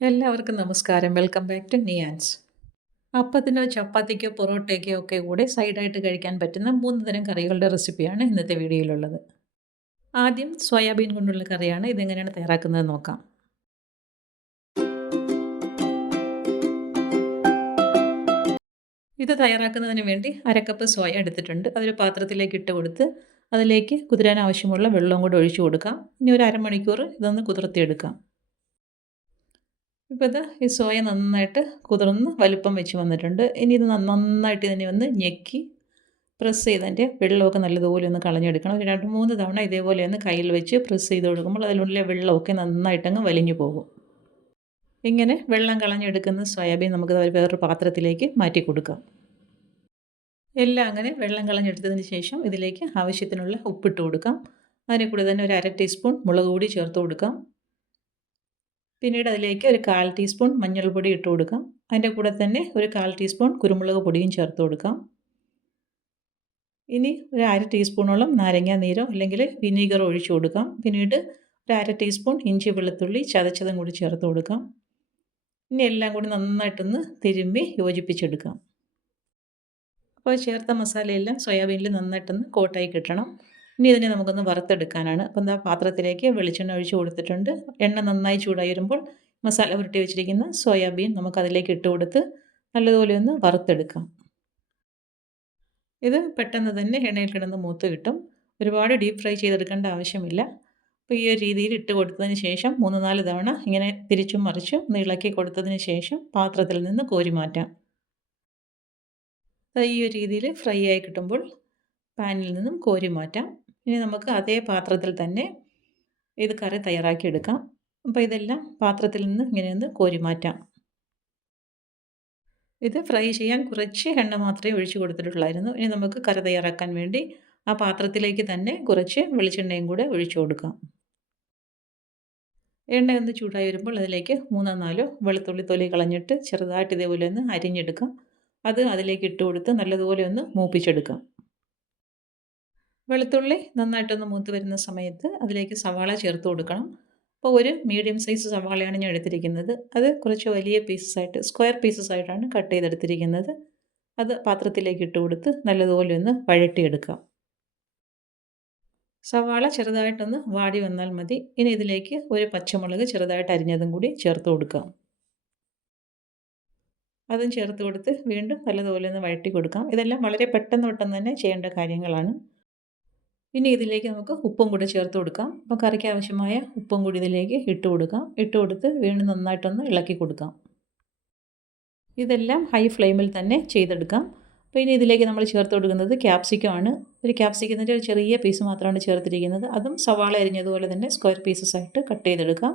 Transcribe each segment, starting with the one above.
എല്ലാവർക്കും നമസ്കാരം. Welcome back to Niyans. അപ്പത്തിനോ, ചപ്പാത്തിക്കോ, പൊറോട്ടയ്ക്കോ ഒക്കെ കൂടെ സൈഡായിട്ട് കഴിക്കാൻ പറ്റുന്ന 3 തരം കറികളുടെ റെസിപ്പിയാണ് ഇന്നത്തെ വീഡിയോയിലുള്ളത്. ആദ്യം സോയാബീൻ കൊണ്ടുള്ള കറിയാണ്. ഇതെങ്ങനെയാണ് തയ്യാറാക്കുന്നത് നോക്കാം. ഇത് തയ്യാറാക്കുന്നതിന് വേണ്ടി 1/2 കപ്പ് സോയ എടുത്തിട്ടുണ്ട്. അതൊരു പാത്രത്തിലേക്ക് ഇട്ട് കൊടുത്ത് അതിലേക്ക് കുതിരാൻ ആവശ്യമുള്ള വെള്ളവും കൂടി ഒഴിച്ചു കൊടുക്കാം. ഇനി ഒരു അരമണിക്കൂർ ഇതൊന്ന് കുതിർത്തിയെടുക്കാം. ഇപ്പോൾ ഈ സോയ നന്നായിട്ട് കുതിർന്ന് വലിപ്പം വെച്ച് വന്നിട്ടുണ്ട്. ഇനി ഇത് നന്നായിട്ട് ഇതിനെ ഒന്ന് ഞെക്കി പ്രസ് ചെയ്തതിൻ്റെ വെള്ളമൊക്കെ നല്ലതുപോലെ ഒന്ന് കളഞ്ഞെടുക്കണം. ഒരു 2-3 തവണ ഇതേപോലെ ഒന്ന് കയ്യിൽ വെച്ച് പ്രസ് ചെയ്ത് കൊടുക്കുമ്പോൾ അതിനുള്ളിലെ വെള്ളമൊക്കെ നന്നായിട്ടങ്ങ് വലിഞ്ഞു പോകും. ഇങ്ങനെ വെള്ളം കളഞ്ഞെടുക്കുന്ന സോയാബീൻ നമുക്ക് വേറൊരു പാത്രത്തിലേക്ക് മാറ്റി കൊടുക്കാം. എല്ലാം അങ്ങനെ വെള്ളം കളഞ്ഞെടുത്തതിന് ശേഷം ഇതിലേക്ക് ആവശ്യത്തിനുള്ള ഉപ്പിട്ട് കൊടുക്കാം. അതിനെ കൂടെ തന്നെ ഒരു 1/2 ടീസ്പൂൺ മുളക് പൊടി ചേർത്ത് കൊടുക്കാം. പിന്നീട് അതിലേക്ക് ഒരു 1/4 ടീസ്പൂൺ മഞ്ഞൾപ്പൊടി ഇട്ട് കൊടുക്കാം. അതിൻ്റെ കൂടെ തന്നെ ഒരു 1/4 ടീസ്പൂൺ കുരുമുളക് പൊടിയും ചേർത്ത് കൊടുക്കാം. ഇനി ഒരു 1/2 ടീസ്പൂണോളം നാരങ്ങ നീരോ അല്ലെങ്കിൽ വിനീഗറോ ഒഴിച്ചു കൊടുക്കാം. പിന്നീട് ഒരു 1/2 ടീസ്പൂൺ ഇഞ്ചി വെളുത്തുള്ളി ചതച്ചതും കൂടി ചേർത്ത് കൊടുക്കാം. ഇനി എല്ലാം കൂടി നന്നായിട്ടൊന്ന് തിരുമ്മി യോജിപ്പിച്ചെടുക്കാം. അപ്പോൾ ചേർത്ത മസാലയെല്ലാം സോയാബീനിൽ നന്നായിട്ടൊന്ന് കോട്ടായി കിട്ടണം. ഇനി ഇതിനെ നമുക്കൊന്ന് വറുത്തെടുക്കാനാണ്. അപ്പോൾ പാത്രത്തിലേക്ക് വെളിച്ചെണ്ണ ഒഴിച്ച് കൊടുത്തിട്ടുണ്ട്. എണ്ണ നന്നായി ചൂടായി വരുമ്പോൾ മസാല പുരട്ടി വെച്ചിരിക്കുന്ന സോയാബീൻ നമുക്കതിലേക്ക് ഇട്ട് കൊടുത്ത് നല്ലതുപോലെ ഒന്ന് വറുത്തെടുക്കാം. ഇത് പെട്ടെന്ന് തന്നെ എണ്ണയിൽ കിടന്ന് മൂത്ത് കിട്ടും. ഒരുപാട് ഡീപ്പ് ഫ്രൈ ചെയ്തെടുക്കേണ്ട ആവശ്യമില്ല. അപ്പോൾ ഈ ഒരു രീതിയിൽ ഇട്ട് കൊടുത്തതിന് ശേഷം 3-4 തവണ ഇങ്ങനെ തിരിച്ചും മറിച്ചും ഒന്ന് ഇളക്കി കൊടുത്തതിന് ശേഷം പാത്രത്തിൽ നിന്ന് കോരി മാറ്റാം. ഈ ഒരു രീതിയിൽ ഫ്രൈ ആയി കിട്ടുമ്പോൾ പാനിൽ നിന്നും കോരി മാറ്റാം. ഇനി നമുക്ക് അതേ പാത്രത്തിൽ തന്നെ ഇത് കറി തയ്യാറാക്കിയെടുക്കാം. അപ്പോൾ ഇതെല്ലാം പാത്രത്തിൽ നിന്ന് ഇങ്ങനെയൊന്ന് കോരി മാറ്റാം. ഇത് ഫ്രൈ ചെയ്യാൻ കുറച്ച് എണ്ണ മാത്രമേ ഒഴിച്ച് കൊടുത്തിട്ടുള്ളായിരുന്നു. ഇനി നമുക്ക് കറി തയ്യാറാക്കാൻ വേണ്ടി ആ പാത്രത്തിലേക്ക് തന്നെ കുറച്ച് വെളിച്ചെണ്ണയും കൂടെ ഒഴിച്ചു കൊടുക്കാം. എണ്ണ ഒന്ന് ചൂടായി വരുമ്പോൾ അതിലേക്ക് 3-4 വെളുത്തുള്ളി തൊലി കളഞ്ഞിട്ട് ചെറുതായിട്ട് ഇതേപോലെ ഒന്ന് അരിഞ്ഞെടുക്കാം. അത് അതിലേക്ക് ഇട്ട് കൊടുത്ത് നല്ലതുപോലെ ഒന്ന് മൂപ്പിച്ചെടുക്കാം. വെളുത്തുള്ളി നന്നായിട്ടൊന്ന് മൂത്ത് വരുന്ന സമയത്ത് അതിലേക്ക് സവാള ചേർത്ത് കൊടുക്കണം. അപ്പോൾ ഒരു മീഡിയം സൈസ് സവാളയാണ് ഞാൻ എടുത്തിരിക്കുന്നത്. അത് കുറച്ച് വലിയ പീസസായിട്ട് സ്ക്വയർ പീസസായിട്ടാണ് കട്ട് ചെയ്തെടുത്തിരിക്കുന്നത്. അത് പാത്രത്തിലേക്ക് ഇട്ട് കൊടുത്ത് നല്ലതുപോലെ ഒന്ന് വഴട്ടിയെടുക്കാം. സവാള ചെറുതായിട്ടൊന്ന് വാടി വന്നാൽ മതി. ഇനി ഇതിലേക്ക് ഒരു പച്ചമുളക് ചെറുതായിട്ട് അരിഞ്ഞതും കൂടി ചേർത്ത് കൊടുക്കാം. അതും ചേർത്ത് കൊടുത്ത് വീണ്ടും നല്ലതുപോലെ ഒന്ന് വഴട്ടി കൊടുക്കാം. ഇതെല്ലാം വളരെ പെട്ടെന്ന് തന്നെ ചെയ്യേണ്ട കാര്യങ്ങളാണ്. ഇനി ഇതിലേക്ക് നമുക്ക് ഉപ്പും കൂടി ചേർത്ത് കൊടുക്കാം. അപ്പോൾ കറിക്ക് ആവശ്യമായ ഉപ്പും കൂടി ഇതിലേക്ക് ഇട്ട് കൊടുക്കാം. ഇട്ട് കൊടുത്ത് വീണ്ടും നന്നായിട്ടൊന്ന് ഇളക്കി കൊടുക്കാം. ഇതെല്ലാം ഹൈ ഫ്ലെയിമിൽ തന്നെ ചെയ്തെടുക്കാം. അപ്പോൾ ഇനി ഇതിലേക്ക് നമ്മൾ ചേർത്ത് കൊടുക്കുന്നത് ക്യാപ്സിക്കം ആണ്. ഒരു ക്യാപ്സിക്കത്തിൻ്റെ ഒരു ചെറിയ പീസ് മാത്രമാണ് ചേർത്തിരിക്കുന്നത്. അതും സവാള അരിഞ്ഞതുപോലെ തന്നെ സ്ക്വയർ പീസസായിട്ട് കട്ട് ചെയ്തെടുക്കാം.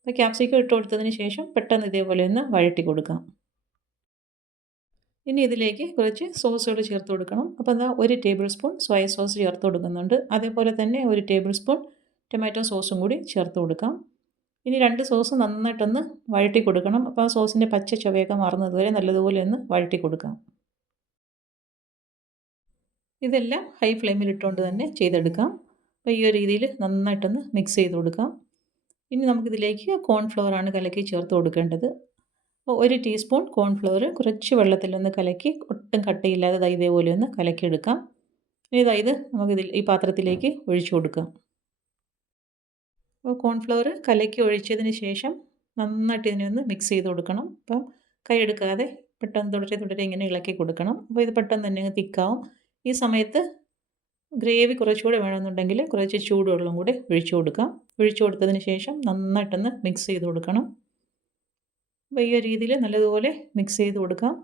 അപ്പോൾ ക്യാപ്സിക്കം ഇട്ട് കൊടുത്തതിന് ശേഷം പെട്ടെന്ന് ഇതേപോലെ ഒന്ന് വഴട്ടി കൊടുക്കാം. ഇനി ഇതിലേക്ക് കുറച്ച് സോസുകൾ ചേർത്ത് കൊടുക്കണം. അപ്പോൾ അതാ 1 ടേബിൾ സ്പൂൺ സോയ സോസ് ചേർത്ത് കൊടുക്കുന്നുണ്ട്. അതേപോലെ തന്നെ 1 ടേബിൾ സ്പൂൺ ടൊമാറ്റോ സോസും കൂടി ചേർത്ത് കൊടുക്കാം. ഇനി 2 സോസ് നന്നായിട്ടൊന്ന് വഴട്ടി കൊടുക്കണം. അപ്പോൾ ആ സോസിൻ്റെ പച്ച ചുവയൊക്കെ മാറുന്നത് വരെ നല്ലതുപോലെ ഒന്ന് വഴട്ടി കൊടുക്കാം. ഇതെല്ലാം ഹൈ ഫ്ലെയിമിൽ ഇട്ടുകൊണ്ട് തന്നെ ചെയ്തെടുക്കാം. അപ്പോൾ ഈ ഒരു രീതിയിൽ നന്നായിട്ടൊന്ന് മിക്സ് ചെയ്ത് കൊടുക്കാം. ഇനി നമുക്കിതിലേക്ക് കോൺഫ്ലവറാണ് കലക്കി ചേർത്ത് കൊടുക്കേണ്ടത്. അപ്പോൾ 1 ടീസ്പൂൺ കോൺഫ്ലവർ കുറച്ച് വെള്ളത്തിലൊന്ന് കലക്കി ഒട്ടും കട്ടയില്ലാതെ ഇതേപോലെ ഒന്ന് കലക്കിയെടുക്കാം. ഇനി ഇത് ഈ പാത്രത്തിലേക്ക് ഒഴിച്ചു കൊടുക്കാം. അപ്പോൾ കോൺഫ്ലവർ കലക്കി ഒഴിച്ചതിന് ശേഷം നന്നായിട്ട് ഇതിനെ ഒന്ന് മിക്സ് ചെയ്ത് കൊടുക്കണം. അപ്പം കൈ എടുക്കാതെ പെട്ടെന്ന് തുടരെ ഇങ്ങനെ ഇളക്കി കൊടുക്കണം. അപ്പോൾ ഇത് പെട്ടെന്ന് തന്നെ തിക്കാവും. ഈ സമയത്ത് ഗ്രേവി കുറച്ചുകൂടെ വേണമെന്നുണ്ടെങ്കിൽ കുറച്ച് ചൂടുവെള്ളം കൂടി ഒഴിച്ചു കൊടുക്കാം. ഒഴിച്ചു കൊടുത്തതിന് ശേഷം നന്നായിട്ടൊന്ന് മിക്സ് ചെയ്ത് കൊടുക്കണം. അപ്പോൾ ഈ ഒരു രീതിയിൽ നല്ലതുപോലെ മിക്സ് ചെയ്ത് കൊടുക്കാം.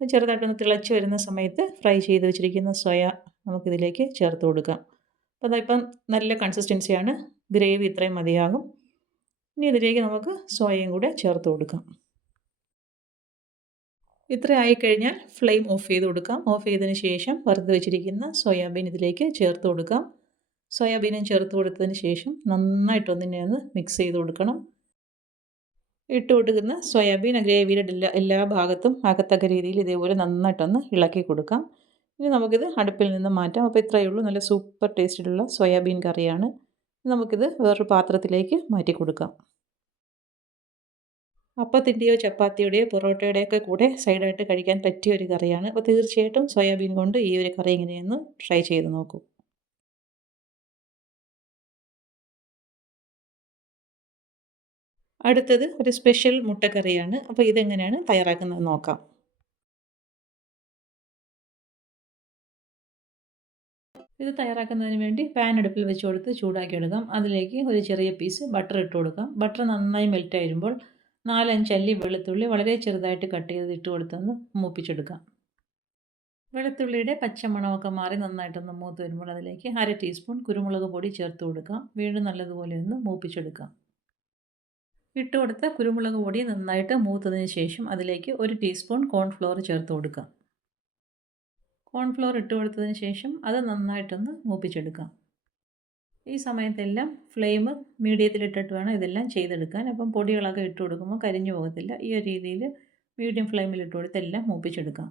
ചെറുതായിട്ടൊന്ന് തിളച്ച് വരുന്ന സമയത്ത് ഫ്രൈ ചെയ്ത് വെച്ചിരിക്കുന്ന സോയ നമുക്കിതിലേക്ക് ചേർത്ത് കൊടുക്കാം. അപ്പോൾ അതിപ്പം നല്ല കൺസിസ്റ്റൻസിയാണ്. ഗ്രേവി ഇത്രയും മതിയാകും. ഇനി ഇതിലേക്ക് നമുക്ക് സോയയും കൂടെ ചേർത്ത് കൊടുക്കാം. ഇത്ര ആയിക്കഴിഞ്ഞാൽ ഫ്ലെയിം ഓഫ് ചെയ്ത് കൊടുക്കാം. ഓഫ് ചെയ്തതിന് ശേഷം വറുത്ത് വെച്ചിരിക്കുന്ന സോയാബീൻ ഇതിലേക്ക് ചേർത്ത് കൊടുക്കാം. സോയാബീനും ചേർത്ത് കൊടുത്തതിന് ശേഷം നന്നായിട്ടൊന്നിനെ ഒന്ന് മിക്സ് ചെയ്ത് കൊടുക്കണം. ഇട്ട് കൊടുക്കുന്ന സോയാബീൻ ഗ്രേവിയുടെ എല്ലാ ഭാഗത്തും ആകത്തക്ക രീതിയിൽ ഇതേപോലെ നന്നായിട്ടൊന്ന് ഇളക്കി കൊടുക്കാം. ഇനി നമുക്കിത് അടുപ്പിൽ നിന്ന് മാറ്റാം. അപ്പോൾ ഇത്രയേ ഉള്ളൂ. നല്ല സൂപ്പർ ടേസ്റ്റിലുള്ള സോയാബീൻ കറിയാണ്. നമുക്കിത് വേറൊരു പാത്രത്തിലേക്ക് മാറ്റി കൊടുക്കാം. അപ്പത്തിൻ്റെയോ ചപ്പാത്തിയുടെയോ പൊറോട്ടയുടെയൊക്കെ കൂടെ സൈഡായിട്ട് കഴിക്കാൻ പറ്റിയ ഒരു കറിയാണ്. അപ്പോൾ തീർച്ചയായിട്ടും സോയാബീൻ കൊണ്ട് ഈ ഒരു കറി എങ്ങനെയെന്ന് ട്രൈ ചെയ്ത് നോക്കൂ. അടുത്തത് ഒരു സ്പെഷ്യൽ മുട്ടക്കറിയാണ്. അപ്പോൾ ഇതെങ്ങനെയാണ് തയ്യാറാക്കുന്നത് നോക്കാം. ഇത് തയ്യാറാക്കുന്നതിന് വേണ്ടി പാൻ അടുപ്പിൽ വെച്ച് കൊടുത്ത് ചൂടാക്കി എടുക്കാം. അതിലേക്ക് ഒരു ചെറിയ പീസ് ബട്ടർ ഇട്ട് കൊടുക്കാം. ബട്ടർ നന്നായി മെൽറ്റ് ആയിരുമ്പോൾ 4-5 അല്ലി വെളുത്തുള്ളി വളരെ ചെറുതായിട്ട് കട്ട് ചെയ്ത് ഇട്ട് കൊടുത്തൊന്ന് മൂപ്പിച്ചെടുക്കാം. വെളുത്തുള്ളിയുടെ പച്ചമണമൊക്കെ മാറി നന്നായിട്ടൊന്ന് മൂത്ത് വരുമ്പോൾ അതിലേക്ക് 1/2 ടീസ്പൂൺ കുരുമുളക് പൊടി ചേർത്ത് കൊടുക്കാം. വീണ്ടും നല്ലതുപോലെ ഒന്ന് മൂപ്പിച്ചെടുക്കാം. ഇട്ട് കൊടുത്ത കുരുമുളക് പൊടി നന്നായിട്ട് മൂത്തതിന് ശേഷം അതിലേക്ക് 1 ടീസ്പൂൺ കോൺഫ്ലവർ ചേർത്ത് കൊടുക്കാം. കോൺഫ്ലവർ ഇട്ട് കൊടുത്തതിന് ശേഷം അത് നന്നായിട്ടൊന്ന് മൂപ്പിച്ചെടുക്കാം. ഈ സമയത്തെല്ലാം ഫ്ലെയിം മീഡിയത്തിലിട്ടിട്ട് വേണം ഇതെല്ലാം ചെയ്തെടുക്കാൻ. അപ്പം പൊടികളൊക്കെ ഇട്ട് കൊടുക്കുമ്പോൾ കരിഞ്ഞു പോകത്തില്ല. ഈ ഒരു രീതിയിൽ മീഡിയം ഫ്ലെയിമിൽ ഇട്ട് കൊടുത്ത് എല്ലാം മൂപ്പിച്ചെടുക്കാം.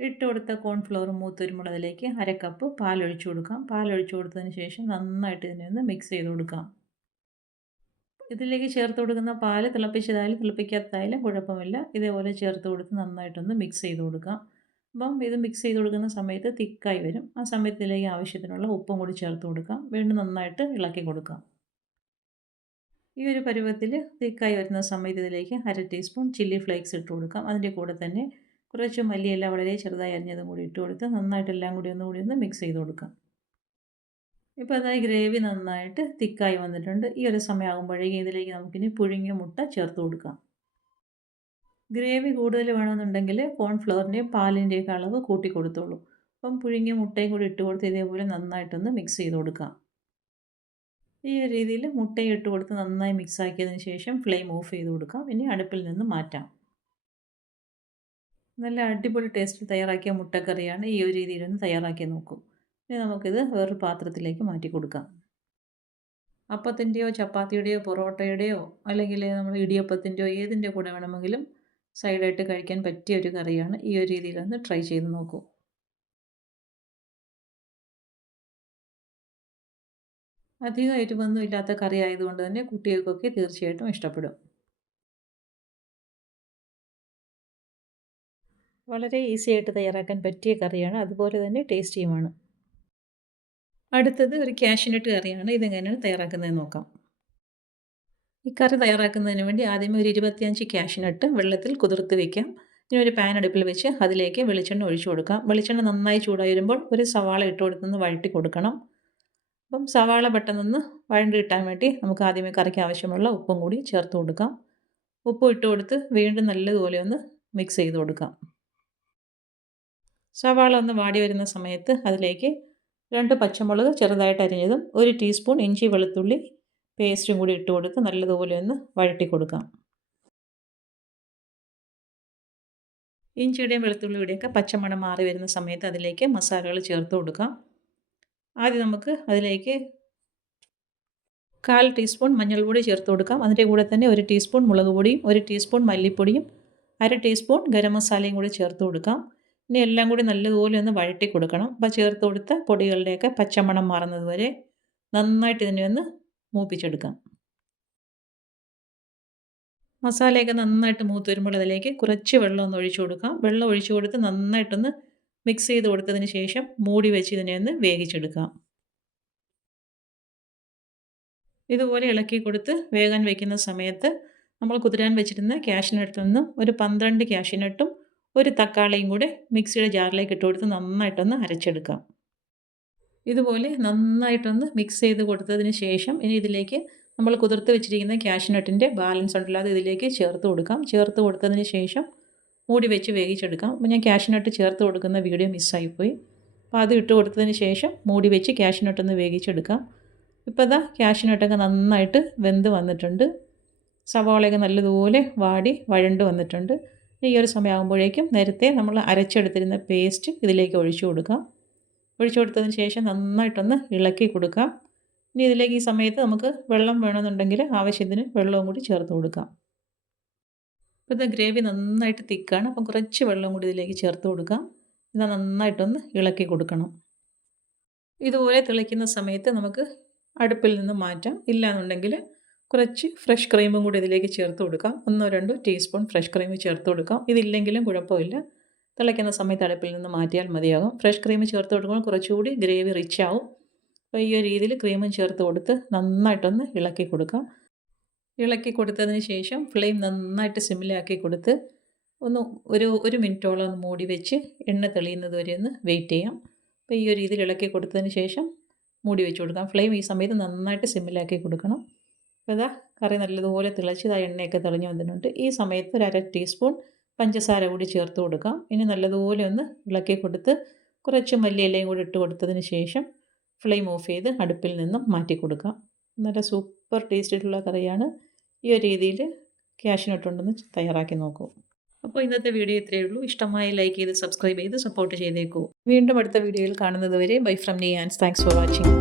ഇട്ട് കൊടുത്ത കോൺഫ്ലവർ മൂത്ത് വരുമ്പോൾ അതിലേക്ക് 1/2 കപ്പ് പാലൊഴിച്ച് കൊടുക്കാം. പാലൊഴിച്ച് കൊടുത്തതിന് ശേഷം നന്നായിട്ട് ഇതിനെ ഒന്ന് മിക്സ് ചെയ്ത് കൊടുക്കാം. ഇതിലേക്ക് ചേർത്ത് കൊടുക്കുന്ന പാല് തിളപ്പിച്ചതായാലും തിളപ്പിക്കാത്തതായാലും കുഴപ്പമില്ല. ഇതേപോലെ ചേർത്ത് കൊടുത്ത് നന്നായിട്ടൊന്ന് മിക്സ് ചെയ്ത് കൊടുക്കാം. അപ്പം ഇത് മിക്സ് ചെയ്ത് കൊടുക്കുന്ന സമയത്ത് തിക്കായി വരും. ആ സമയത്തിലേക്ക് ആവശ്യത്തിനുള്ള ഉപ്പും കൂടി ചേർത്ത് കൊടുക്കാം. വീണ്ടും നന്നായിട്ട് ഇളക്കി കൊടുക്കാം. ഈ ഒരു പരുവത്തിൽ തിക്കായി വരുന്ന സമയത്ത് ഇതിലേക്ക് 1/2 ടീസ്പൂൺ ചില്ലി ഫ്ലേക്സ് ഇട്ട് കൊടുക്കാം. അതിൻ്റെ കൂടെ തന്നെ കുറച്ച് മല്ലിയില വളരെ ചെറുതായി അരിഞ്ഞതും കൂടി ഇട്ട് കൊടുത്ത് നന്നായിട്ട് എല്ലാം കൂടി ഒന്ന് മിക്സ് ചെയ്ത് കൊടുക്കാം. ഇപ്പോൾ അതായി ഗ്രേവി നന്നായിട്ട് തിക്കായി വന്നിട്ടുണ്ട്. ഈ ഒരു സമയമാകുമ്പോഴേക്കും ഇതിലേക്ക് നമുക്കിനി പുഴുങ്ങിയ മുട്ട ചേർത്ത് കൊടുക്കാം. ഗ്രേവി കൂടുതൽ വേണമെന്നുണ്ടെങ്കിൽ കോൺഫ്ലവറിൻ്റെയും പാലിൻ്റെയൊക്കെ അളവ് കൂട്ടി കൊടുത്തോളൂ. അപ്പം പുഴുങ്ങിയ മുട്ടയും കൂടി ഇട്ട് കൊടുത്ത് ഇതേപോലെ നന്നായിട്ടൊന്ന് മിക്സ് ചെയ്ത് കൊടുക്കാം. ഈ ഒരു രീതിയിൽ മുട്ടയും ഇട്ട് കൊടുത്ത് നന്നായി മിക്സ് ആക്കിയതിന് ശേഷം ഫ്ലെയിം ഓഫ് ചെയ്ത് കൊടുക്കാം. ഇനി അടുപ്പിൽ നിന്ന് മാറ്റാം. നല്ല അടിപൊളി ടേസ്റ്റിൽ തയ്യാറാക്കിയ മുട്ടക്കറിയാണ്. ഈ ഒരു രീതിയിലൊന്ന് തയ്യാറാക്കി നോക്കൂ. ഇനി നമുക്കിത് വേറൊരു പാത്രത്തിലേക്ക് മാറ്റി കൊടുക്കാം. അപ്പത്തിൻ്റെയോ ചപ്പാത്തിയുടെയോ പൊറോട്ടയുടെയോ അല്ലെങ്കിൽ നമ്മൾ ഇടിയപ്പത്തിൻ്റെയോ ഏതിൻ്റെ കൂടെ വേണമെങ്കിലും സൈഡായിട്ട് കഴിക്കാൻ പറ്റിയ ഒരു കറിയാണ്. ഈ ഒരു രീതിയിലൊന്ന് ട്രൈ ചെയ്ത് നോക്കൂ. അധികം എരിവൊന്നും ഇല്ലാത്ത കറി ആയതുകൊണ്ട് തന്നെ കുട്ടികൾക്കൊക്കെ തീർച്ചയായിട്ടും ഇഷ്ടപ്പെടും. വളരെ ഈസി ആയിട്ട് തയ്യാറാക്കാൻ പറ്റിയ കറിയാണ്. അതുപോലെ തന്നെ ടേസ്റ്റിയുമാണ്. അടുത്തത് ഒരു കാഷ്യൂനട്ട് കറിയാണ്. ഇതെങ്ങനെയാണ് തയ്യാറാക്കുന്നതെന്ന് നോക്കാം. ഈ കറി തയ്യാറാക്കുന്നതിന് വേണ്ടി ആദ്യമേ ഒരു 25 കാഷ്യൂനട്ട് വെള്ളത്തിൽ കുതിർത്ത് വയ്ക്കാം. ഇനി ഒരു പാൻ അടുപ്പിൽ വെച്ച് അതിലേക്ക് വെളിച്ചെണ്ണ ഒഴിച്ചു കൊടുക്കാം. വെളിച്ചെണ്ണ നന്നായി ചൂടായി വരുമ്പോൾ ഒരു സവാള ഇട്ട് കൊടുത്തൊന്ന് വഴറ്റി കൊടുക്കണം. അപ്പം സവാള പെട്ടെന്നൊന്ന് വഴണ്ടി കിട്ടാൻ വേണ്ടി നമുക്ക് ആദ്യമേ കറിക്ക് ആവശ്യമുള്ള ഉപ്പും കൂടി ചേർത്ത് കൊടുക്കാം. ഉപ്പ് ഇട്ട് കൊടുത്ത് വീണ്ടും നല്ലതുപോലെ ഒന്ന് മിക്സ് ചെയ്ത് കൊടുക്കാം. സവാള ഒന്ന് വാടി വരുന്ന സമയത്ത് അതിലേക്ക് 2 പച്ചമുളക് ചെറുതായിട്ട് അരിഞ്ഞതും 1 ടീസ്പൂൺ ഇഞ്ചി വെളുത്തുള്ളി പേസ്റ്റും കൂടി ഇട്ട് കൊടുത്ത് നല്ലതുപോലെ ഒന്ന് വഴറ്റി കൊടുക്കാം. ഇഞ്ചിയുടെയും വെളുത്തുള്ളിയുടെയൊക്കെ പച്ചമണം മാറി വരുന്ന സമയത്ത് അതിലേക്ക് മസാലകൾ ചേർത്ത് കൊടുക്കാം. ആദ്യം നമുക്ക് അതിലേക്ക് 1/4 ടീസ്പൂൺ മഞ്ഞൾപ്പൊടി ചേർത്ത് കൊടുക്കാം. അതിൻ്റെ കൂടെ തന്നെ 1 ടീസ്പൂൺ മുളക് പൊടിയും 1 ടീസ്പൂൺ മല്ലിപ്പൊടിയും 1/2 ടീസ്പൂൺ ഗരം മസാലയും കൂടി ചേർത്ത് കൊടുക്കാം. ഇനി എല്ലാം കൂടി നല്ലതുപോലെ ഒന്ന് വഴറ്റി കൊടുക്കണം. അപ്പോൾ ചേർത്ത് കൊടുത്ത പൊടികളുടെയൊക്കെ പച്ചമണം മാറുന്നത് വരെ നന്നായിട്ട് ഇതിനെ ഒന്ന് മൂപ്പിച്ചെടുക്കാം. മസാലയൊക്കെ നന്നായിട്ട് മൂത്ത് വരുമ്പോൾ അതിലേക്ക് കുറച്ച് വെള്ളം ഒന്ന് ഒഴിച്ചു കൊടുക്കാം. വെള്ളം ഒഴിച്ചു കൊടുത്ത് നന്നായിട്ടൊന്ന് മിക്സ് ചെയ്ത് കൊടുത്തതിന് ശേഷം മൂടി വെച്ച് ഇതിനെ ഒന്ന് വേവിച്ചെടുക്കാം. ഇതുപോലെ ഇളക്കി കൊടുത്ത് വേകാൻ വയ്ക്കുന്ന സമയത്ത് നമ്മൾ കുതിരാൻ വെച്ചിരുന്ന കാഷ്യൂനട്ടിൽ നിന്ന് ഒരു 12 കാഷ്യൂനട്ടും ഒരു തക്കാളിയും കൂടെ മിക്സിയുടെ ജാറിലേക്ക് ഇട്ട് കൊടുത്ത് നന്നായിട്ടൊന്ന് അരച്ചെടുക്കാം. ഇതുപോലെ നന്നായിട്ടൊന്ന് മിക്സ് ചെയ്ത് കൊടുത്തതിന് ശേഷം ഇനി ഇതിലേക്ക് നമ്മൾ കുതിർത്ത് വെച്ചിരിക്കുന്ന കാഷ്യൂനട്ടിൻ്റെ ബാലൻസ് ഉണ്ടല്ലോ അത് ഇതിലേക്ക് ചേർത്ത് കൊടുക്കാം. ചേർത്ത് കൊടുത്തതിന് ശേഷം മൂടി വെച്ച് വേവിച്ചെടുക്കാം. അപ്പോൾ ഞാൻ കാഷ്യൂനട്ട് ചേർത്ത് കൊടുക്കുന്ന വീഡിയോ മിസ്സായിപ്പോയി. അപ്പോൾ അത് ഇട്ട് കൊടുത്തതിന് ശേഷം മൂടി വെച്ച് കാഷ്യൂനട്ടൊന്ന് വേവിച്ചെടുക്കാം. ഇപ്പോൾ ഇതാ കാഷ്യൂനട്ടൊക്കെ നന്നായിട്ട് വെന്ത് വന്നിട്ടുണ്ട്. സവാളയൊക്കെ നല്ലതുപോലെ വാടി വഴണ്ട് വന്നിട്ടുണ്ട്. ഈ ഒരു സമയമാകുമ്പോഴേക്കും നേരത്തെ നമ്മൾ അരച്ചെടുത്തിരുന്ന പേസ്റ്റ് ഇതിലേക്ക് ഒഴിച്ചു കൊടുക്കാം. ഒഴിച്ചു കൊടുത്തതിന് ശേഷം നന്നായിട്ടൊന്ന് ഇളക്കി കൊടുക്കാം. ഇനി ഇതിലേക്ക് ഈ സമയത്ത് നമുക്ക് വെള്ളം വേണമെന്നുണ്ടെങ്കിൽ ആവശ്യത്തിന് വെള്ളവും കൂടി ചേർത്ത് കൊടുക്കാം. ഇപ്പോൾ ഇത് ഗ്രേവി നന്നായിട്ട് തിക്കാണ്. അപ്പം കുറച്ച് വെള്ളം കൂടി ഇതിലേക്ക് ചേർത്ത് കൊടുക്കാം. ഇത് നന്നായിട്ടൊന്ന് ഇളക്കി കൊടുക്കണം. ഇതുപോലെ തിളയ്ക്കുന്ന സമയത്ത് നമുക്ക് അടുപ്പിൽ നിന്ന് മാറ്റാം. ഇല്ലാന്നുണ്ടെങ്കിൽ കുറച്ച് ഫ്രഷ് ക്രീമും കൂടി ഇതിലേക്ക് ചേർത്ത് കൊടുക്കാം. 1-2 ടീസ്പൂൺ ഫ്രഷ് ക്രീം ചേർത്ത് കൊടുക്കാം. ഇതില്ലെങ്കിലും കുഴപ്പമില്ല. തിളയ്ക്കുന്ന സമയത്ത് അടുപ്പിൽ നിന്ന് മാറ്റിയാൽ മതിയാകും. ഫ്രഷ് ക്രീം ചേർത്ത് കൊടുക്കുമ്പോൾ കുറച്ചുകൂടി ഗ്രേവി റിച്ച് ആവും. അപ്പോൾ ഈ ഒരു രീതിയിൽ ക്രീമും ചേർത്ത് കൊടുത്ത് നന്നായിട്ടൊന്ന് ഇളക്കി കൊടുക്കാം. ഇളക്കി കൊടുത്തതിന് ശേഷം ഫ്ലെയിം നന്നായിട്ട് സിമ്മിലാക്കി കൊടുത്ത് ഒരു മിനിറ്റോളം ഒന്ന് മൂടി വെച്ച് എണ്ണ തെളിയുന്നത് വരെ ഒന്ന് വെയിറ്റ് ചെയ്യാം. അപ്പോൾ ഈ ഒരു രീതിയിൽ ഇളക്കി കൊടുത്തതിന് ശേഷം മൂടി വെച്ച് കൊടുക്കാം. ഫ്ലെയിം ഈ സമയത്ത് നന്നായിട്ട് സിമ്മിലാക്കി കൊടുക്കണം. അപ്പോൾ ഇതാ കറി നല്ലതുപോലെ തിളച്ച് എണ്ണയൊക്കെ തെളിഞ്ഞ് വന്നിട്ടുണ്ട്. ഈ സമയത്ത് ഒരു 1/2 ടീസ്പൂൺ പഞ്ചസാര കൂടി ചേർത്ത് കൊടുക്കാം. ഇനി നല്ലതുപോലെ ഒന്ന് ഇളക്കി കൊടുത്ത് കുറച്ച് മല്ലിയിലയും കൂടി ഇട്ട് കൊടുത്തതിന് ശേഷം ഫ്ലെയിം ഓഫ് ചെയ്ത് അടുപ്പിൽ നിന്നും മാറ്റി കൊടുക്കാം. നല്ല സൂപ്പർ ടേസ്റ്റായിട്ടുള്ള കറിയാണ്. ഈ ഒരു രീതിയിൽ ക്യാഷ്നട്ടുണ്ടെന്ന് തയ്യാറാക്കി നോക്കൂ. അപ്പോൾ ഇന്നത്തെ വീഡിയോ ഇത്രയേ ഉള്ളൂ. ഇഷ്ടമായി ലൈക്ക് ചെയ്ത് സബ്സ്ക്രൈബ് ചെയ്ത് സപ്പോർട്ട് ചെയ്തേക്കൂ. വീണ്ടും അടുത്ത വീഡിയോയിൽ കാണുന്നത് വരെ ബൈ ഫ്രം നീ ആൻഡ് താങ്ക്സ് ഫോർ വാച്ചിങ്.